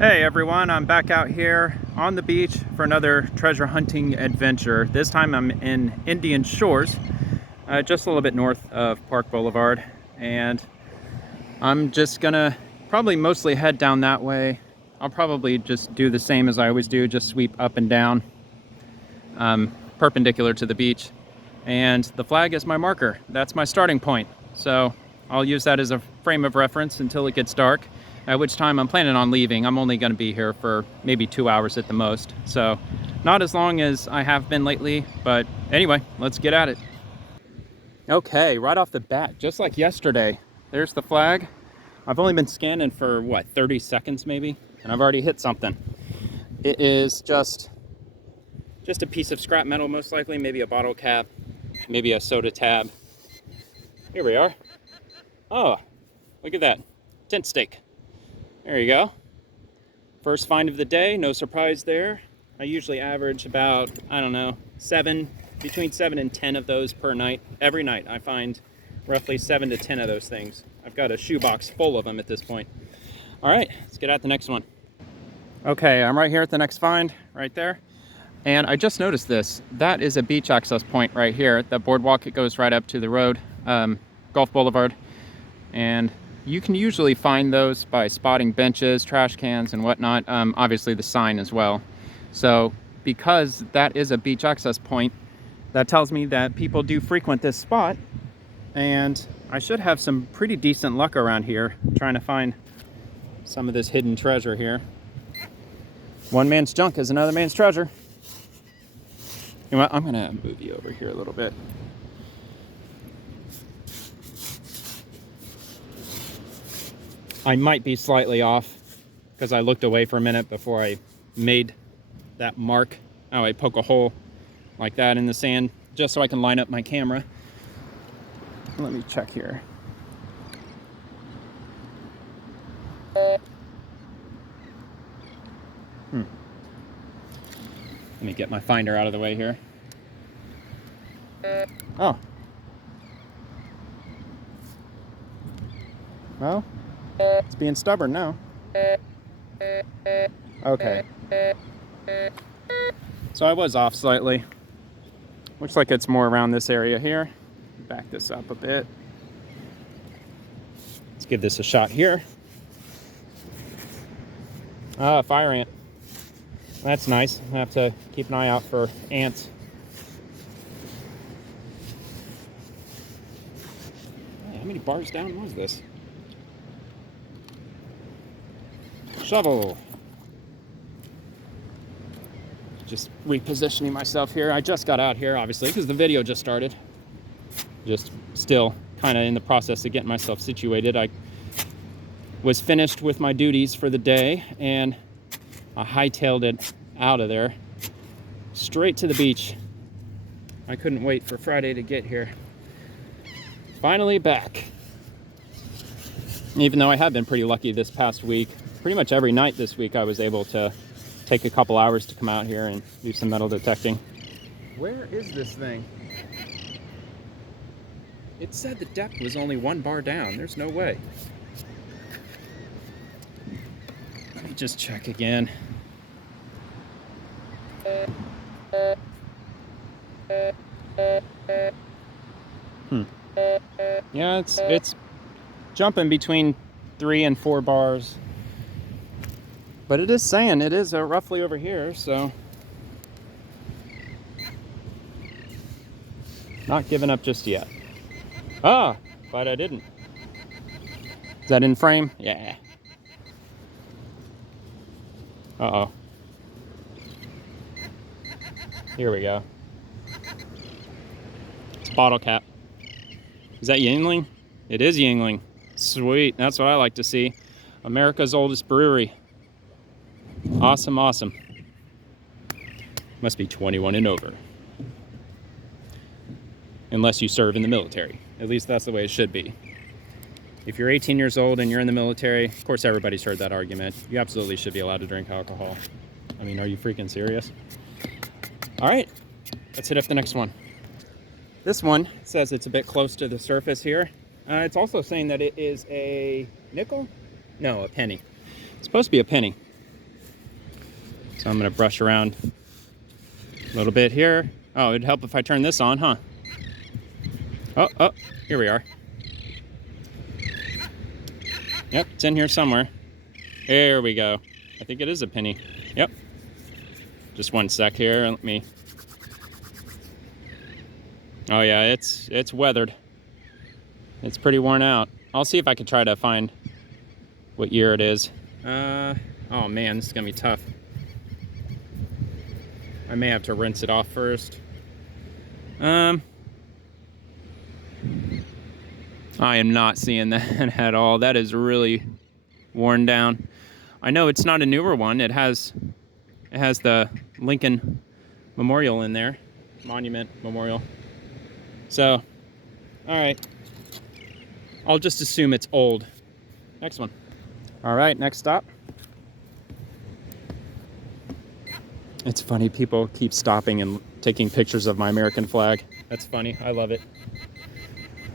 Hey everyone, I'm back out here on the beach for another treasure hunting adventure. This time I'm in Indian Shores, just a little bit north of Park Boulevard, and I'm just gonna probably mostly head down that way. I'll probably just do the same as I always do, just sweep up and down, perpendicular to the beach. And the flag is my marker. That's my starting point. So I'll use that as a frame of reference until it gets dark, at which time I'm planning on leaving. I'm only going to be here for maybe 2 hours at the most. So not as long as I have been lately, but anyway, let's get at it. Okay, right off the bat, just like yesterday, there's the flag. I've only been scanning for, what, 30 seconds maybe? And I've already hit something. It is just a piece of scrap metal, most likely, maybe a bottle cap, maybe a soda tab. Here we are. Oh, look at that. Tent stake. There you go. First find of the day, no surprise there. I usually average about, I don't know, between 7 and 10 of those per night. Every night I find roughly 7 to 10 of those things. I've got a shoebox full of them at this point. All right, let's get at the next one. Okay, I'm right here at the next find, right there. And I just noticed this. That is a beach access point right here. That boardwalk, it goes right up to the road, Gulf Boulevard. And you can usually find those by spotting benches, trash cans, and whatnot. Obviously the sign as well. So because that is a beach access point, that tells me that people do frequent this spot. And I should have some pretty decent luck around here trying to find some of this hidden treasure here. One man's junk is another man's treasure. You know what? I'm gonna move you over here a little bit. I might be slightly off because I looked away for a minute before I made that mark. Oh, I poke a hole like that in the sand just so I can line up my camera. Let me check here. Let me get my finder out of the way here. Oh. Well, it's being stubborn now. Okay. So I was off slightly. Looks like it's more around this area here. Back this up a bit. Let's give this a shot here. Ah, fire ant. That's nice. I have to keep an eye out for ants. How many bars down was this? Shovel. Just repositioning myself here. I just got out here, obviously, because the video just started. Just still kind of in the process of getting myself situated. I was finished with my duties for the day, and I hightailed it out of there, straight to the beach. I couldn't wait for Friday to get here. Finally back. Even though I have been pretty lucky this past week, pretty much every night this week I was able to take a couple hours to come out here and do some metal detecting. Where is this thing? It said the depth was only 1 bar down. There's no way. Let me just check again. Yeah, it's jumping between 3 and 4 bars. But it is saying it is roughly over here, so not giving up just yet. Ah, but I didn't. Is that in frame? Yeah. Uh-oh. Here we go. It's a bottle cap. Is that Yingling? It is Yingling. Sweet, that's what I like to see. America's oldest brewery. Awesome, awesome. Must be 21 and over. Unless you serve in the military. At least that's the way it should be. If you're 18 years old and you're in the military, of course everybody's heard that argument. You absolutely should be allowed to drink alcohol. I mean, are you freaking serious? All right, let's hit up the next one. This one says it's a bit close to the surface here. It's also saying that it is a nickel? No, a penny. It's supposed to be a penny. So I'm gonna brush around a little bit here. Oh, it'd help if I turn this on, huh? Oh, here we are. Yep, it's in here somewhere. There we go. I think it is a penny. Yep. Just one sec here. Let me. Oh yeah, it's weathered. It's pretty worn out. I'll see if I can try to find what year it is. Oh man, this is gonna be tough. I may have to rinse it off first. I am not seeing that at all. That is really worn down. I know it's not a newer one. It has the Lincoln Memorial in there, Monument Memorial. So, all right. I'll just assume it's old. Next one. All right, next stop. It's funny, people keep stopping and taking pictures of my American flag. That's funny, I love it.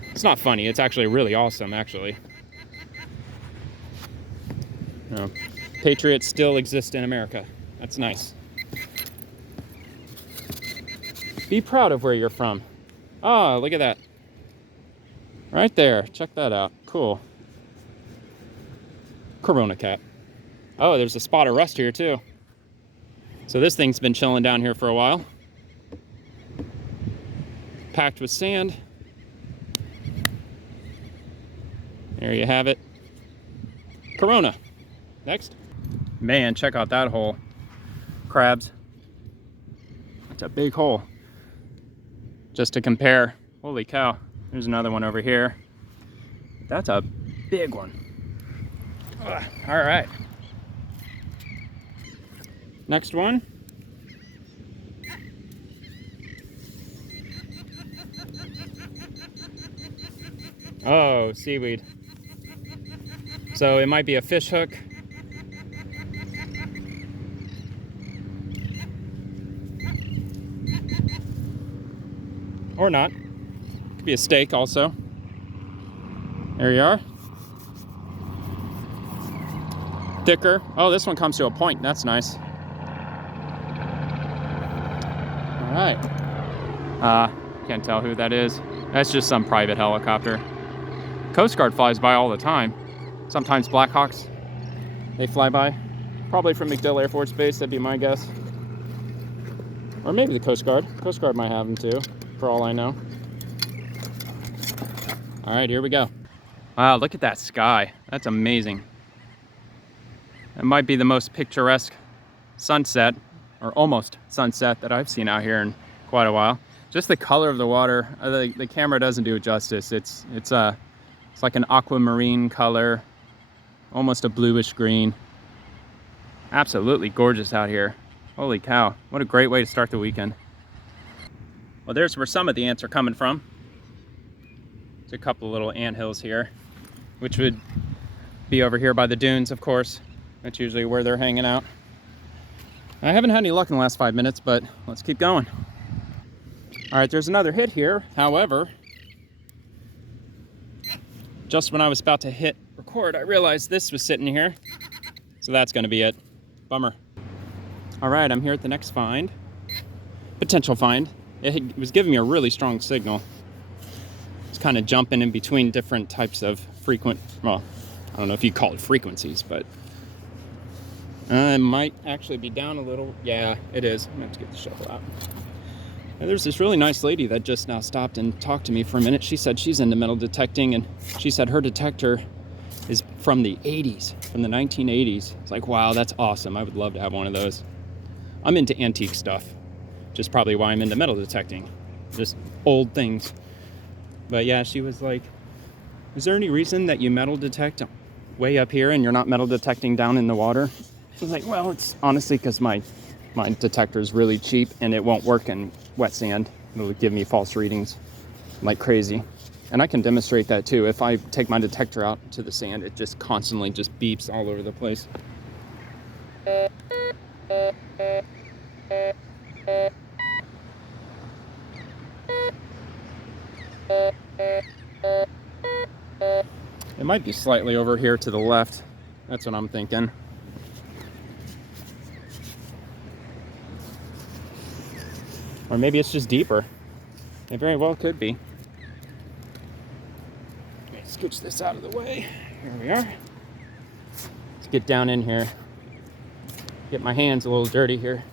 It's not funny, it's actually really awesome, actually. No. Patriots still exist in America. That's nice. Be proud of where you're from. Oh, look at that. Right there, check that out, cool. Corona cap. Oh, there's a spot of rust here too. So this thing's been chilling down here for a while. Packed with sand. There you have it. Corona. Next. Man, check out that hole. Crabs. That's a big hole. Just to compare, holy cow. There's another one over here. That's a big one. Ugh, all right. Next one. Oh, seaweed. So it might be a fish hook. Or not. Could be a steak also. There you are. Thicker. Oh, this one comes to a point. That's nice. All right. Can't tell who that is. That's just some private helicopter. Coast Guard flies by all the time. Sometimes Blackhawks, they fly by. Probably from MacDill Air Force Base, that'd be my guess. Or maybe the Coast Guard. Coast Guard might have them too, for all I know. All right, here we go. Wow, look at that sky. That's amazing. It might be the most picturesque sunset, or almost sunset, that I've seen out here in quite a while. Just the color of the water, the camera doesn't do it justice. It's like an aquamarine color, almost a bluish green. Absolutely gorgeous out here. Holy cow, what a great way to start the weekend. Well, there's where some of the ants are coming from. There's a couple little ant hills here, which would be over here by the dunes, of course. That's usually where they're hanging out. I haven't had any luck in the last 5 minutes, but let's keep going. All right, there's another hit here. However, just when I was about to hit record, I realized this was sitting here. So that's gonna be it. Bummer. All right, I'm here at the next find. Potential find. It was giving me a really strong signal. It's kind of jumping in between different types of well, I don't know if you call it frequencies, but it might actually be down a little. Yeah, it is. I'm gonna have to get the shovel out. And there's this really nice lady that just now stopped and talked to me for a minute. She said she's into metal detecting, and she said her detector is from the 80s, from the 1980s. It's like, wow, that's awesome. I would love to have one of those. I'm into antique stuff, which is probably why I'm into metal detecting, just old things. But yeah, she was like, is there any reason that you metal detect way up here and you're not metal detecting down in the water? I was like, well, it's honestly because my detector is really cheap and it won't work in wet sand. It'll give me false readings like crazy. And I can demonstrate that too. If I take my detector out to the sand, it just constantly just beeps all over the place. It might be slightly over here to the left. That's what I'm thinking. Or maybe it's just deeper. It very well could be. Okay, scooch this out of the way. Here we are. Let's get down in here. Get my hands a little dirty here.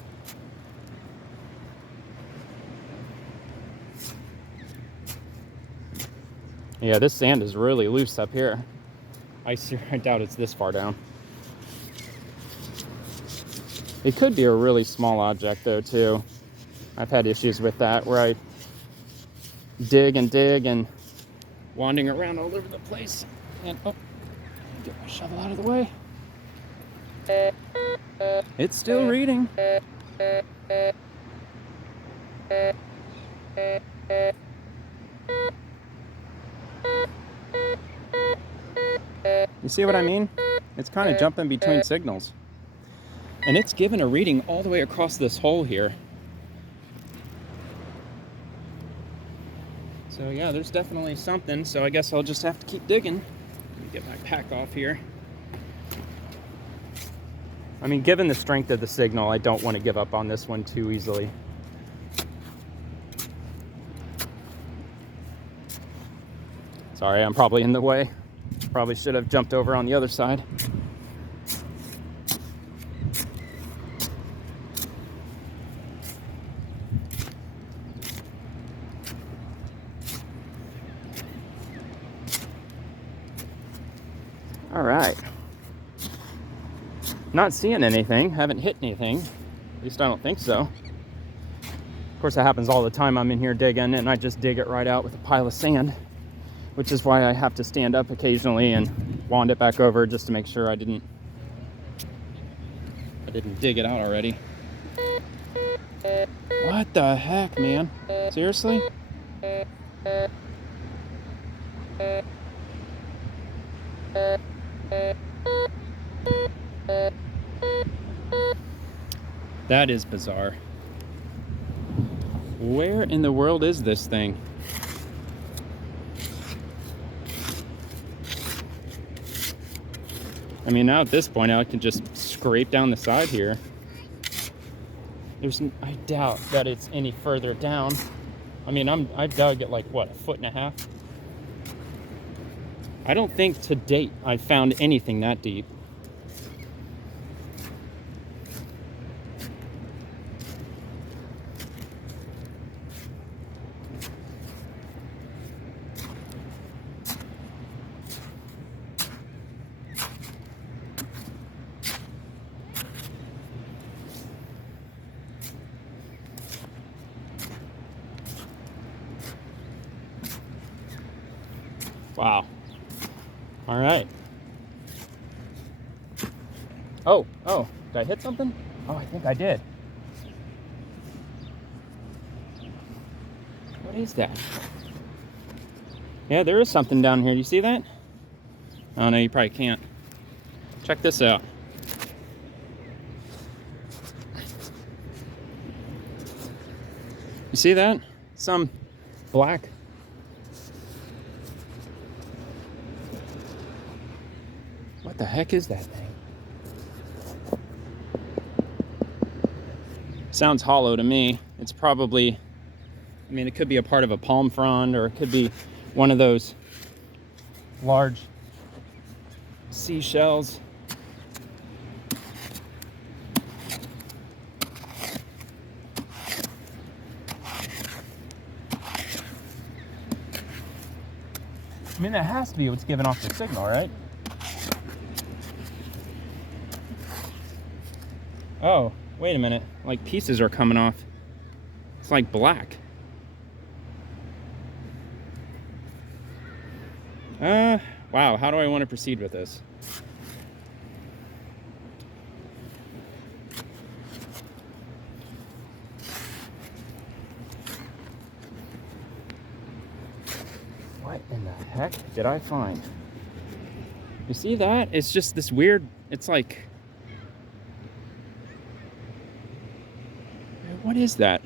Yeah, this sand is really loose up here. I doubt it's this far down. It could be a really small object though too. I've had issues with that where I dig and wandering around all over the place. And oh, get my shovel out of the way. It's still reading. You see what I mean? It's kind of jumping between signals. And it's given a reading all the way across this hole here. So yeah, there's definitely something. So I guess I'll just have to keep digging. Let me get my pack off here. I mean, given the strength of the signal, I don't want to give up on this one too easily. Sorry, I'm probably in the way. Probably should have jumped over on the other side. All right. Not seeing anything, haven't hit anything. At least I don't think so. Of course, that happens all the time. I'm in here digging and I just dig it right out with a pile of sand, which is why I have to stand up occasionally and wand it back over just to make sure I didn't dig it out already. What the heck, man? Seriously? That is bizarre. Where in the world is this thing? I mean, now at this point, I can just scrape down the side here. I doubt that it's any further down. I mean, I dug at like, what, 1.5 feet? I don't think to date I've found anything that deep. Wow. All right. Oh, did I hit something? Oh, I think I did. What is that? Yeah, there is something down here. Do you see that? Oh, no, you probably can't. Check this out. You see that? Some black. What the heck is that thing? Sounds hollow to me. It's probably, I mean, it could be a part of a palm frond, or it could be one of those large seashells. I mean, that has to be what's giving off the signal, right? Oh, wait a minute. Like pieces are coming off. It's like black. Wow, how do I want to proceed with this? What in the heck did I find? You see that? It's just this weird, it's like, what is that?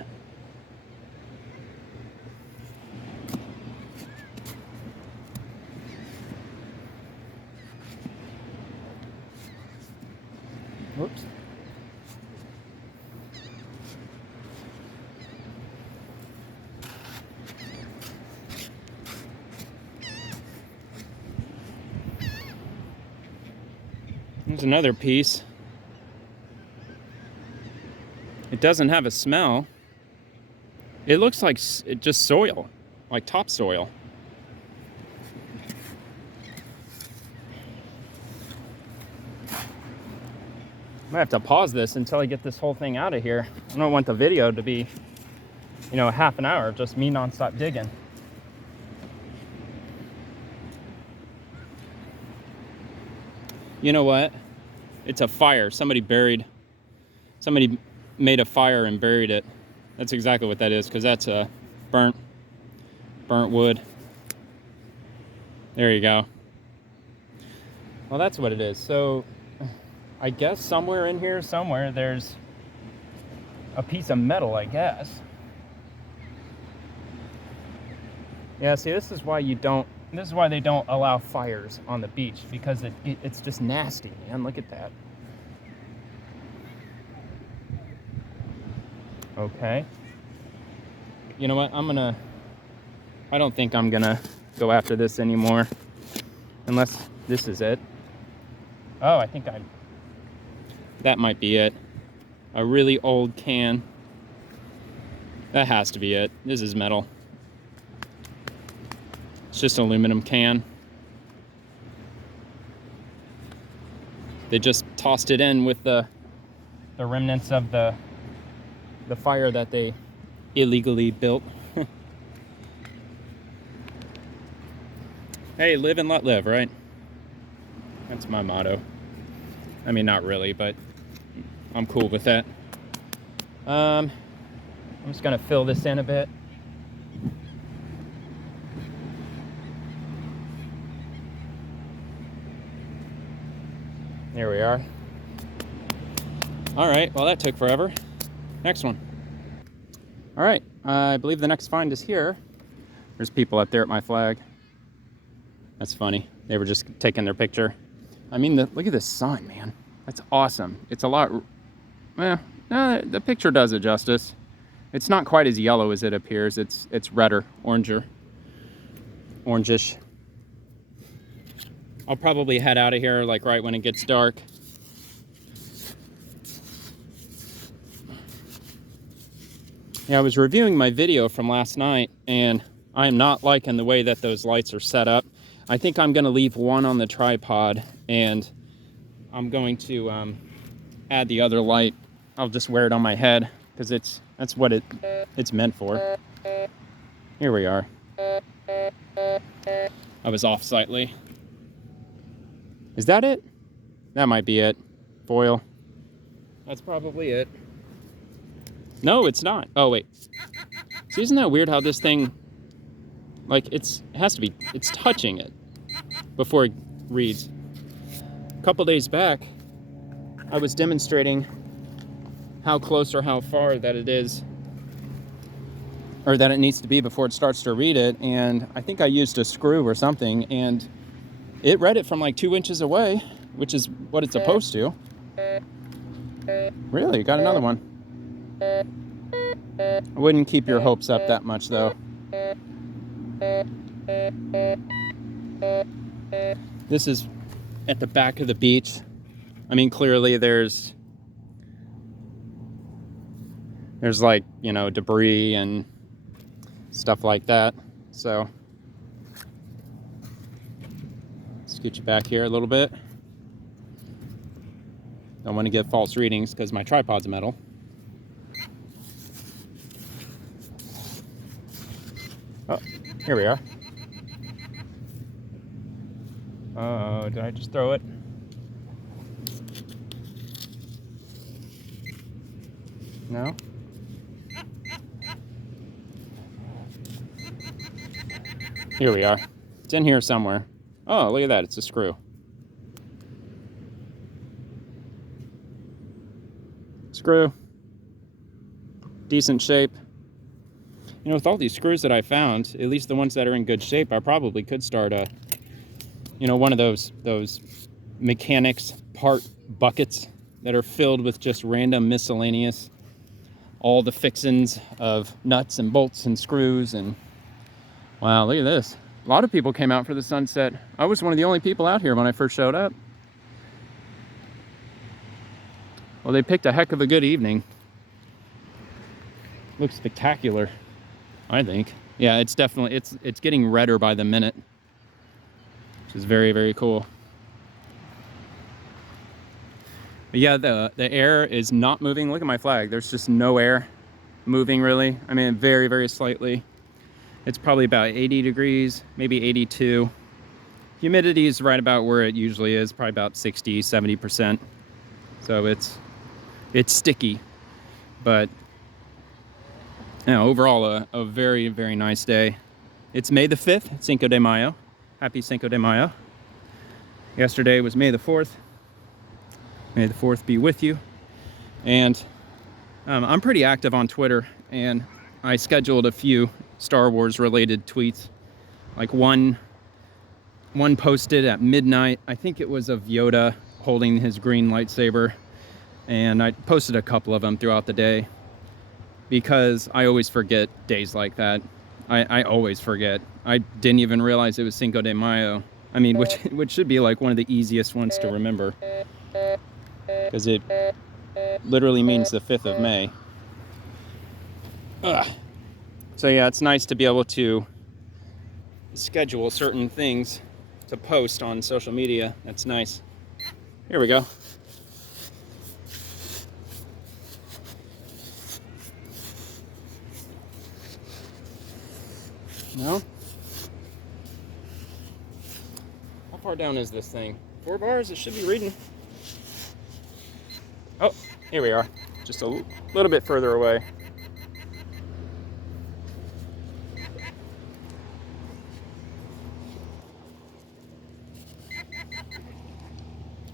Whoops. There's another piece. It doesn't have a smell. It looks like just soil, like topsoil. I might have to pause this until I get this whole thing out of here. I don't want the video to be, you know, a half an hour of just me nonstop digging. You know what? It's a fire. Somebody made a fire and buried it. That's exactly what that is, because that's a burnt wood. There you go. Well, that's what it is. So I guess somewhere in here, there's a piece of metal, I guess. Yeah, see, this is why they don't allow fires on the beach, because it's just nasty, man. Look at that. Okay. You know what? I don't think I'm gonna go after this anymore. Unless this is it. Oh, that might be it. A really old can. That has to be it. This is metal. It's just an aluminum can. They just tossed it in with the remnants of the fire that they illegally built. Hey, live and let live, right? That's my motto. I mean, not really, but I'm cool with that. I'm just gonna fill this in a bit. There we are. All right, well, that took forever. Next one. All right, I believe the next find is here. There's people up there at my flag. That's funny. They were just taking their picture. I mean, look at the sun, man. That's awesome. It's a lot, well, the picture does it justice. It's not quite as yellow as it appears. It's redder, orangish. I'll probably head out of here like right when it gets dark. Yeah, I was reviewing my video from last night, and I am not liking the way that those lights are set up. I think I'm gonna leave one on the tripod, and I'm going to add the other light. I'll just wear it on my head, because that's what it's meant for. Here we are. I was off slightly. Is that it? That might be it. Foil. That's probably it. No, it's not. Oh, wait. See, isn't that weird how this thing, like, it has to be, it's touching it before it reads. A couple days back, I was demonstrating how close or how far that it is, or that it needs to be before it starts to read it, and I think I used a screw or something, and it read it from like 2 inches away, which is what it's supposed to. Really, got another one. I wouldn't keep your hopes up that much, though. This is at the back of the beach. I mean, clearly there's like, you know, debris and stuff like that. So let's get you back here a little bit. Don't want to get false readings because my tripod's metal. Oh, here we are. Oh, did I just throw it? No? Here we are. It's in here somewhere. Oh, look at that. It's a screw. Screw. Decent shape. You know, with all these screws that I found, at least the ones that are in good shape, I probably could start a, you know, one of those mechanics part buckets that are filled with just random miscellaneous, all the fixins of nuts and bolts and screws. And wow, look at this. A lot of people came out for the sunset. I was one of the only people out here when I first showed up. Well, they picked a heck of a good evening. Looks spectacular, I think. Yeah, it's definitely, it's getting redder by the minute, which is very, very cool. But yeah, the air is not moving. Look at my flag. There's just no air moving really. I mean, very, very slightly. It's probably about 80 degrees, maybe 82. Humidity is right about where it usually is, probably about 60, 70%. So it's sticky, but yeah, overall a very, very nice day. It's May the 5th, Cinco de Mayo. Happy Cinco de Mayo. Yesterday was May the 4th. May the 4th be with you. And I'm pretty active on Twitter, and I scheduled a few Star Wars related tweets. Like one posted at midnight. I think it was of Yoda holding his green lightsaber. And I posted a couple of them throughout the day because I always forget days like that. I always forget. I didn't even realize it was Cinco de Mayo. I mean, which should be like one of the easiest ones to remember, because it literally means the 5th of May. Ugh. So yeah, it's nice to be able to schedule certain things to post on social media. That's nice. Here we go. No? How far down is this thing? 4 bars? It should be reading. Oh, here we are. Just a little bit further away.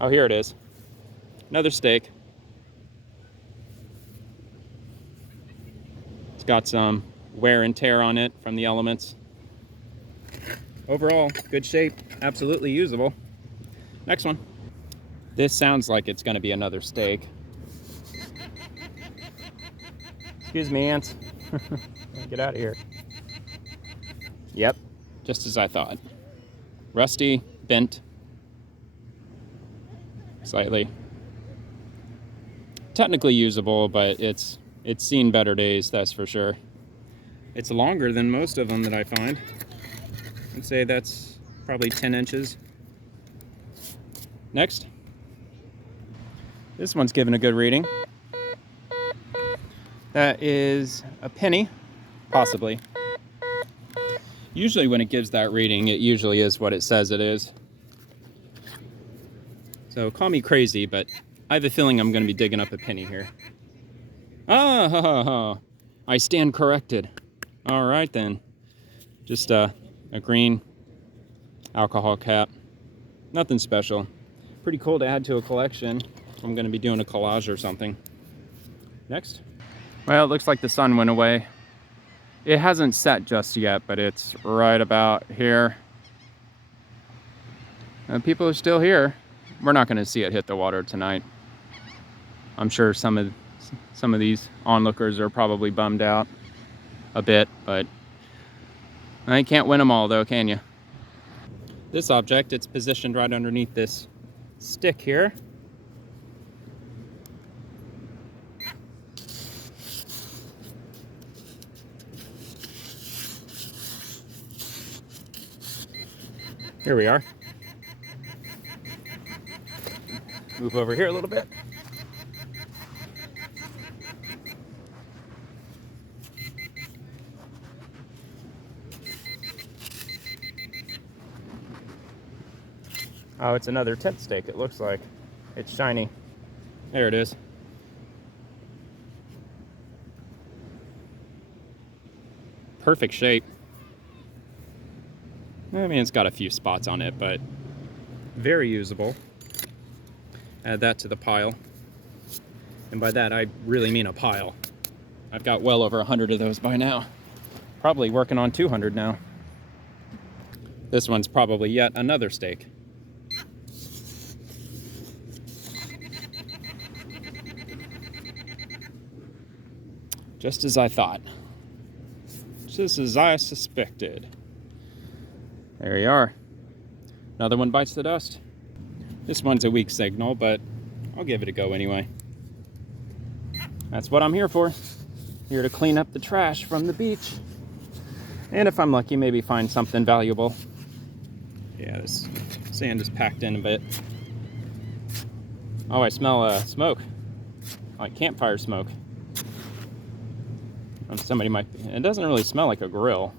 Oh, here it is. Another steak. It's got some wear and tear on it from the elements. Overall, good shape, absolutely usable. Next one. This sounds like it's going to be another steak. Excuse me, ants. Get out of here. Yep, just as I thought. Rusty, bent, slightly. Technically usable, but it's seen better days, that's for sure. It's longer than most of them that I find. I'd say that's probably 10 inches. Next. This one's given a good reading. That is a penny, possibly. Usually when it gives that reading, it usually is what it says it is. So call me crazy, but I have a feeling I'm going to be digging up a penny here. Ah, ha, ha, ha. I stand corrected. All right, then. Just a green alcohol cap. Nothing special. Pretty cool to add to a collection. I'm going to be doing a collage or something. Next. Well, it looks like the sun went away. It hasn't set just yet, but it's right about here. And people are still here. We're not going to see it hit the water tonight. I'm sure some of these onlookers are probably bummed out a bit, but I can't win them all though, can you? This object, it's positioned right underneath this stick here. Here we are. Move over here a little bit. Oh, it's another tent stake, it looks like. It's shiny. There it is. Perfect shape. I mean, it's got a few spots on it, but very usable. Add that to the pile. And by that, I really mean a pile. I've got well over 100 of those by now. Probably working on 200 now. This one's probably yet another steak. Just as I thought. Just as I suspected. There you are. Another one bites the dust. This one's a weak signal, but I'll give it a go anyway. That's what I'm here for. Here to clean up the trash from the beach. And if I'm lucky, maybe find something valuable. Yeah, this sand is packed in a bit. Oh, I smell smoke. Like campfire smoke. Somebody might be. It doesn't really smell like a grill.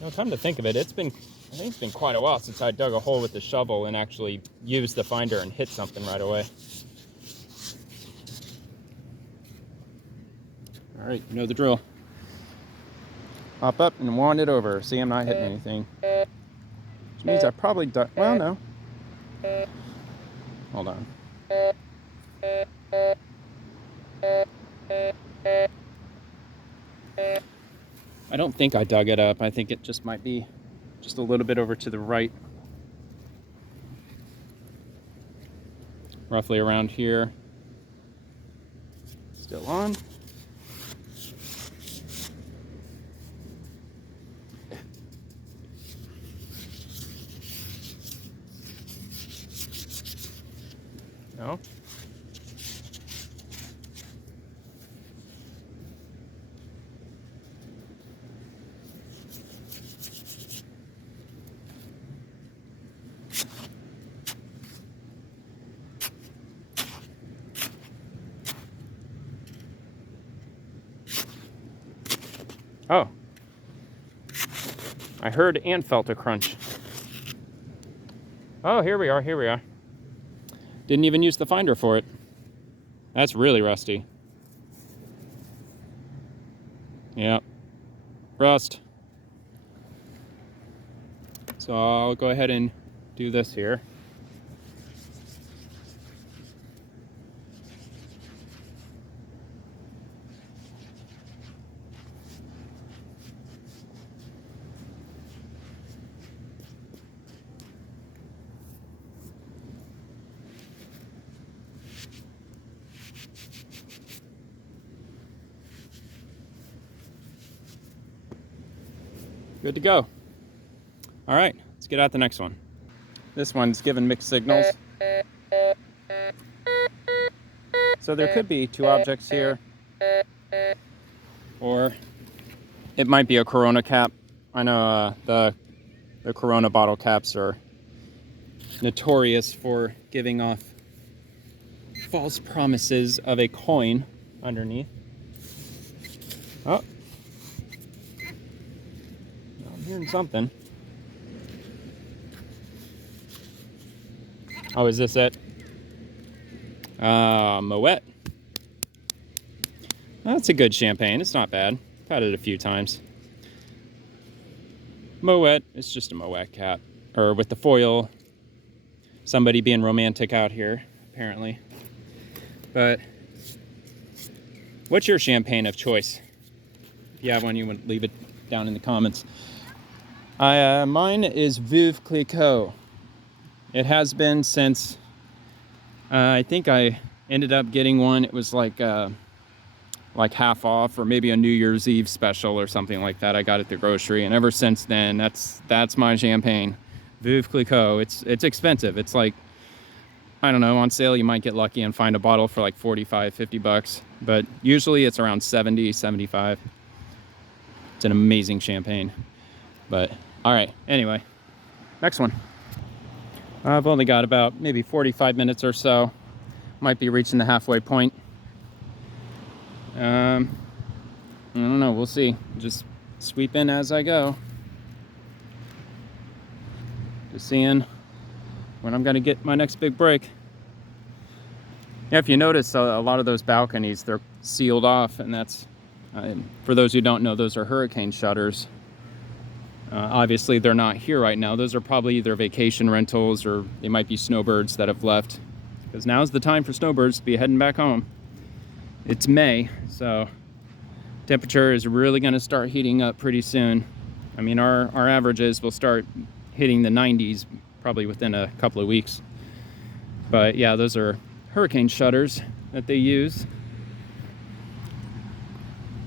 Now, come to think of it, I think it's been quite a while since I dug a hole with the shovel and actually used the finder and hit something right away. All right, you know the drill. Hop up and wand it over. See, I'm not hitting anything. Which means I probably dug. Well, no. Hold on. I don't think I dug it up. I think it just might be just a little bit over to the right. Roughly around here. Still on. No. Oh. I heard and felt a crunch. Oh, here we are, here we are. Didn't even use the finder for it. That's really rusty. Yep. Rust. So I'll go ahead and do this here. Good to go. All right, let's get out the next one. This one's giving mixed signals. So there could be two objects here, or it might be a Corona cap. I know the Corona bottle caps are notorious for giving off false promises of a coin underneath. Oh. I'm hearing something. Oh, is this it? Moet. That's a good champagne. It's not bad. I've had it a few times. Moet. It's just a Moet cap. Or with the foil. Somebody being romantic out here, apparently. But what's your champagne of choice? If you have one, you would leave it down in the comments. Mine is Veuve Clicquot. It has been since, I think I ended up getting one. It was like half off, or maybe a New Year's Eve special or something like that. I got it at the grocery, and ever since then, that's my champagne. Veuve Clicquot. It's expensive. It's like, I don't know, on sale you might get lucky and find a bottle for like 45, 50 bucks, but usually it's around 70, 75. It's an amazing champagne. But all right, anyway, next one. I've only got about maybe 45 minutes or so. Might be reaching the halfway point. I don't know, we'll see. Just sweep in as I go. Just seeing when I'm gonna get my next big break. Yeah, if you notice, a lot of those balconies, they're sealed off, and that's, for those who don't know, those are hurricane shutters. Obviously, they're not here right now. Those are probably either vacation rentals, or they might be snowbirds that have left. Because now's the time for snowbirds to be heading back home. It's May, so temperature is really going to start heating up pretty soon. I mean, our averages will start hitting the 90s probably within a couple of weeks. But yeah, those are hurricane shutters that they use.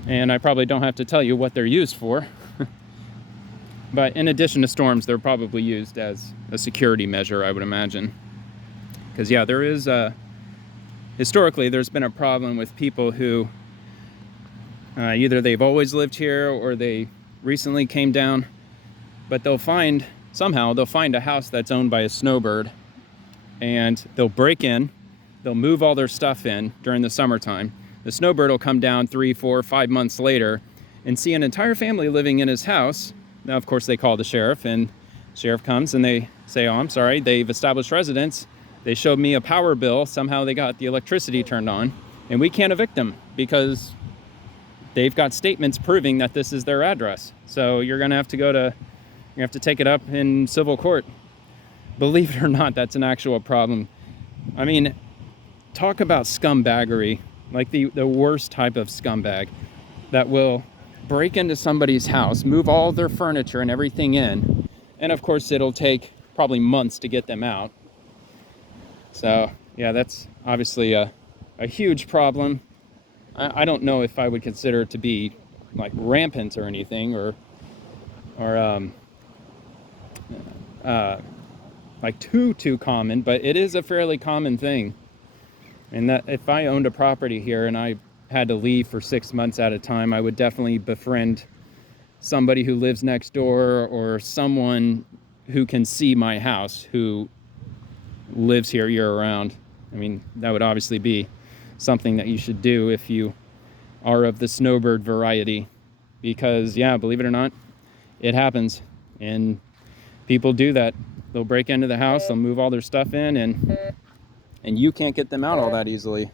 And I probably don't have to tell you what they're used for. But in addition to storms, they're probably used as a security measure, I would imagine. Because, yeah, there is historically, there's been a problem with people who either they've always lived here or they recently came down, but somehow they'll find a house that's owned by a snowbird, and they'll break in, they'll move all their stuff in during the summertime. The snowbird will come down 3, 4, 5 months later and see an entire family living in his house. Now, of course, they call the sheriff, and the sheriff comes and they say, oh, I'm sorry, they've established residence. They showed me a power bill. Somehow they got the electricity turned on, and we can't evict them because they've got statements proving that this is their address. So you're going to have to take it up in civil court. Believe it or not, that's an actual problem. I mean, talk about scumbaggery, like the worst type of scumbag that will break into somebody's house, move all their furniture and everything in, and of course it'll take probably months to get them out. So yeah, that's obviously a huge problem. I don't know if I would consider it to be like rampant or anything, or like too common, but it is a fairly common thing. And that if I owned a property here and I had to leave for 6 months at a time, I would definitely befriend somebody who lives next door or someone who can see my house who lives here year round. I mean, that would obviously be something that you should do if you are of the snowbird variety, because yeah, believe it or not, it happens, and people do that. They'll break into the house, they'll move all their stuff in, and you can't get them out all that easily.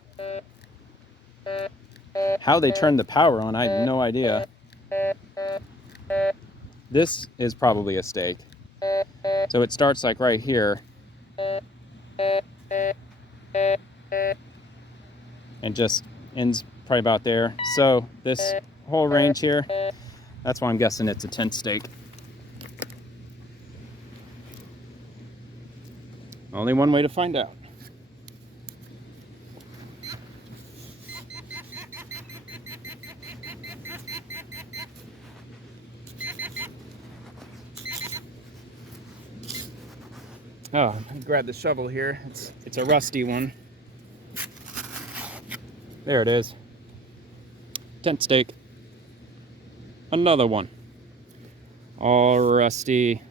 How they turn the power on, I have no idea. This is probably a stake. So it starts like right here and just ends probably about there. So this whole range here, that's why I'm guessing it's a 10 stake. Only one way to find out. Oh, let me grab the shovel here. It's a rusty one. There it is. 10 stake. Another one. All rusty.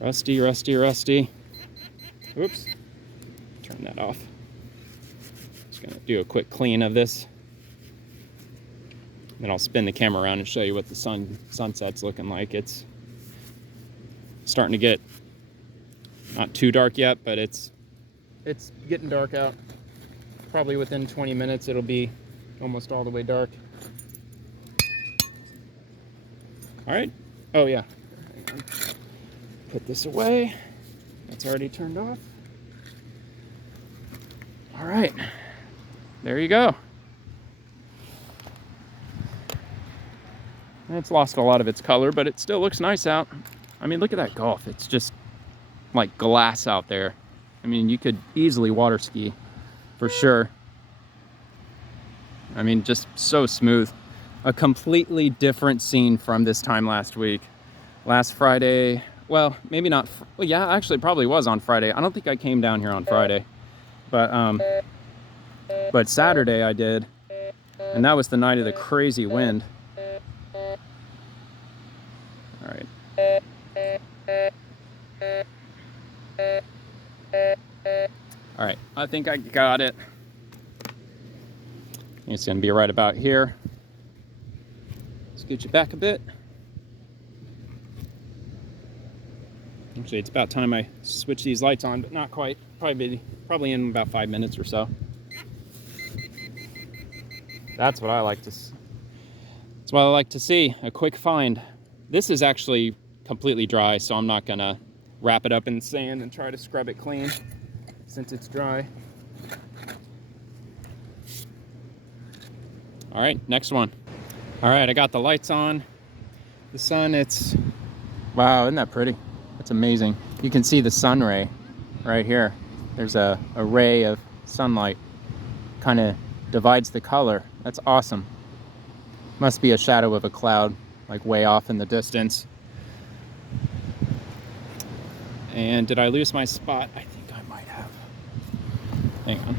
Rusty. Oops. Turn that off. Just gonna do a quick clean of this. Then I'll spin the camera around and show you what the sunset's looking like. It's starting to get not too dark yet, but it's getting dark out. Probably within 20 minutes it'll be almost all the way dark. All right. Oh yeah. Hang on. Put this away. It's already turned off. All right. There you go. And it's lost a lot of its color, but it still looks nice out. I mean, look at that Gulf. It's just like glass out there. I mean, you could easily water ski for sure. I mean, just so smooth. A completely different scene from this time last week. Last Friday, well, maybe not. Well, yeah, actually, probably was on Friday. I don't think I came down here on Friday, but Saturday I did, and that was the night of the crazy wind. All right. All right, I think I got it. It's gonna be right about here. Scoot you back a bit. Actually, it's about time I switch these lights on, but not quite. Probably in about 5 minutes or so. That's what I like to see, a quick find. This is actually completely dry, so I'm not gonna wrap it up in sand and try to scrub it clean since it's dry. All right, next one. All right, I got the lights on. The sun, wow, isn't that pretty? That's amazing. You can see the sun ray right here. There's a ray of sunlight, kind of divides the color. That's awesome. Must be a shadow of a cloud. like way off in the distance. And did I lose my spot? I think I might have. Hang on.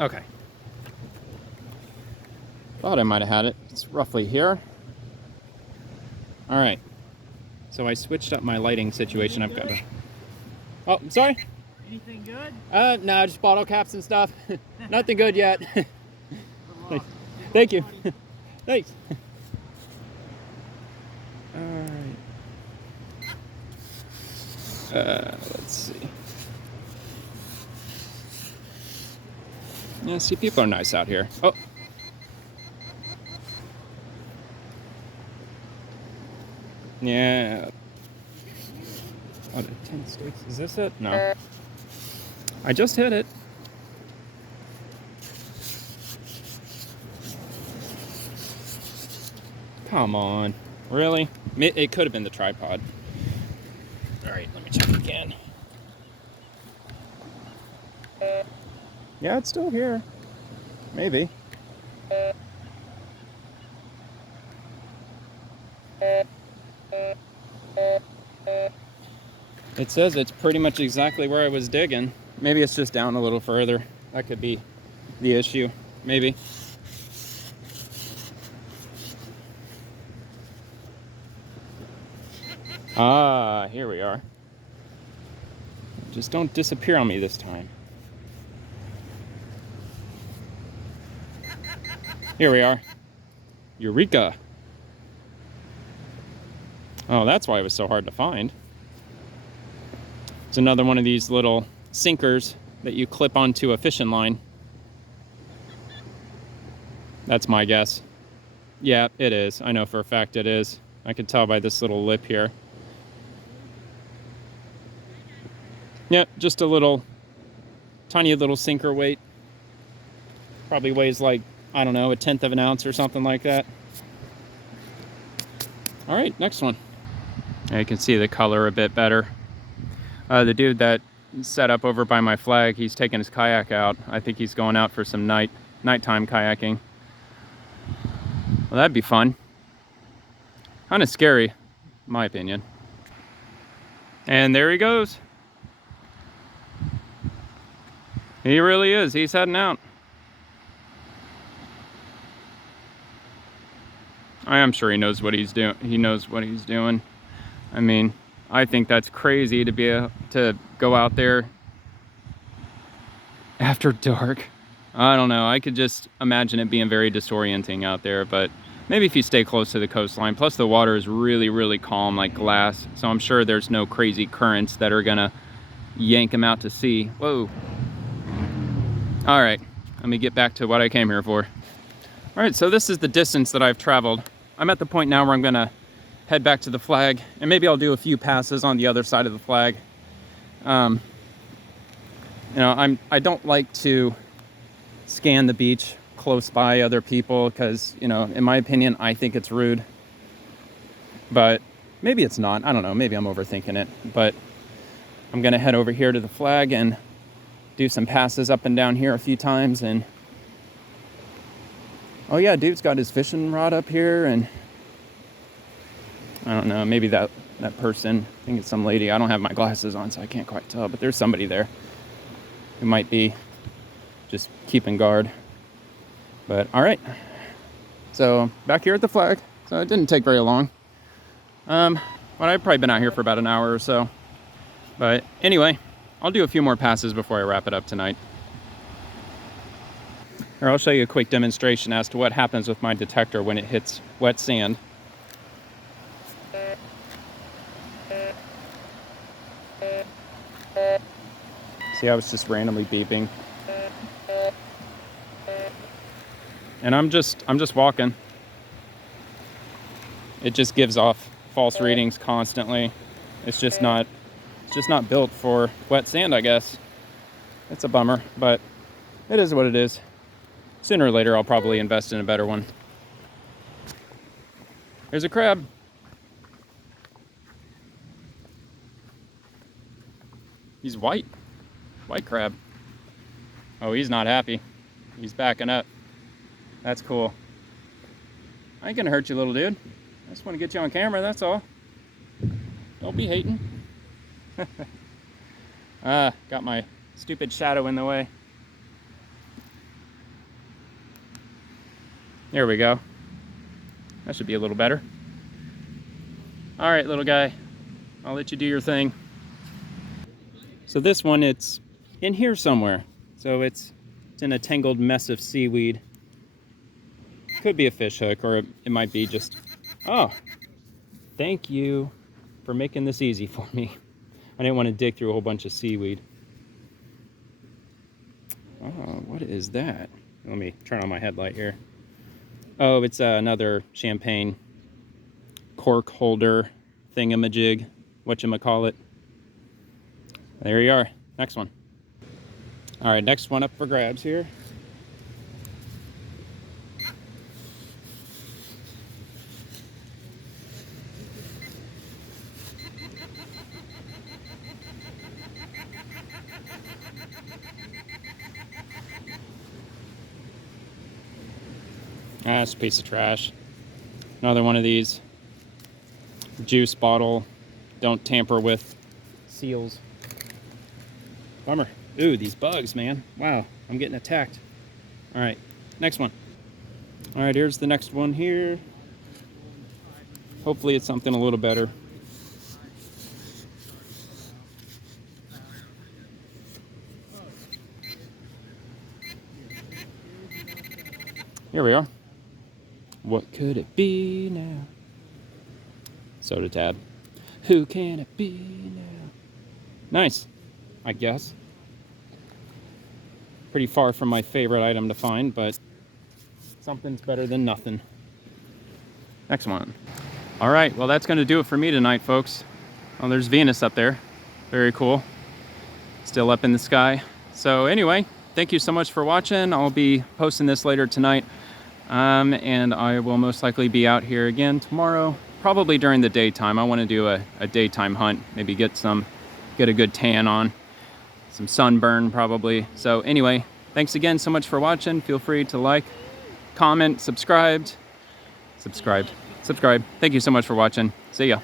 Okay. Thought I might have had it. It's roughly here. All right. So I switched up my lighting situation. I've got a... Oh, sorry? Anything good? No, just bottle caps and stuff. Nothing good yet. Thank you. Thanks. All right. Let's see. Yeah, see, people are nice out here. Oh. Yeah. Oh, the 10 sticks. Is this it? No. I just hit it. Come on. Really? It could have been the tripod. All right, let me check again. Yeah, it's still here. Maybe. It says it's pretty much exactly where I was digging. Maybe it's just down a little further. That could be the issue. Maybe. Ah, here we are. Just don't disappear on me this time. Here we are. Eureka! Oh, that's why it was so hard to find. It's another one of these little sinkers that you clip onto a fishing line. That's my guess. Yeah, it is. I know for a fact it is. I can tell by this little lip here. Yep, just a little, tiny little sinker weight. Probably weighs like, I don't know, 1/10 of an ounce or something like that. All right, next one. Now you can see the color a bit better. The dude that set up over by my flag, he's taking his kayak out. I think he's going out for some nighttime kayaking. Well, that'd be fun. Kind of scary, in my opinion. And there he goes. He really is. He's heading out. I am sure he knows what he's doing. He knows what he's doing. I mean, I think that's crazy to be to go out there after dark. I don't know. I could just imagine it being very disorienting out there, but maybe if you stay close to the coastline. Plus the water is really, really calm, like glass. So I'm sure there's no crazy currents that are gonna yank him out to sea. Whoa. All right, let me get back to what I came here for. All right, so this is the distance that I've traveled. I'm at the point now where I'm gonna head back to the flag, and maybe I'll do a few passes on the other side of the flag. You know, I don't like to scan the beach close by other people because, you know, in my opinion, I think it's rude. But maybe it's not. I don't know. Maybe I'm overthinking it. But I'm gonna head over here to the flag and do some passes up and down here a few times. And oh yeah, dude's got his fishing rod up here, and I don't know, maybe that person, I think it's some lady. I don't have my glasses on, so I can't quite tell, but there's somebody there who might be just keeping guard. But all right, so back here at the flag. So it didn't take very long. But I've probably been out here for about an hour or so. But anyway, I'll do a few more passes before I wrap it up tonight. Here, I'll show you a quick demonstration as to what happens with my detector when it hits wet sand. See how it's just randomly beeping. And I'm just walking. It just gives off false readings constantly. It's just not built for wet sand, I guess. It's a bummer, but it is what it is. Sooner or later, I'll probably invest in a better one. There's a crab. He's white. White crab. Oh, he's not happy. He's backing up. That's cool. I ain't gonna hurt you, little dude. I just want to get you on camera, that's all. Don't be hating. Got my stupid shadow in the way. There we go. That should be a little better. All right, little guy. I'll let you do your thing. So this one, it's in here somewhere. So it's in a tangled mess of seaweed. Could be a fish hook, or it might be just... Oh, thank you for making this easy for me. I didn't want to dig through a whole bunch of seaweed. Oh, what is that? Let me turn on my headlight here. Oh, it's another champagne cork holder thingamajig, whatchamacallit. There you are. Next one. All right, next one up for grabs here. Ah, it's a piece of trash. Another one of these juice bottle, don't tamper with seals. Bummer. Ooh, these bugs, man. Wow, I'm getting attacked. All right, next one. All right, here's the next one here. Hopefully it's something a little better. Here we are. What could it be now? Soda tab. Who can it be now? Nice, I guess. Pretty far from my favorite item to find, but something's better than nothing. Next one. All right, well, that's gonna do it for me tonight, folks. Oh, there's Venus up there. Very cool. Still up in the sky. So anyway, thank you so much for watching. I'll be posting this later tonight. And I will most likely be out here again tomorrow, probably during the daytime. I want to do a daytime hunt, maybe get a good tan on, some sunburn probably. So anyway, thanks again so much for watching. Feel free to like, comment, subscribe. Thank you so much for watching. See ya.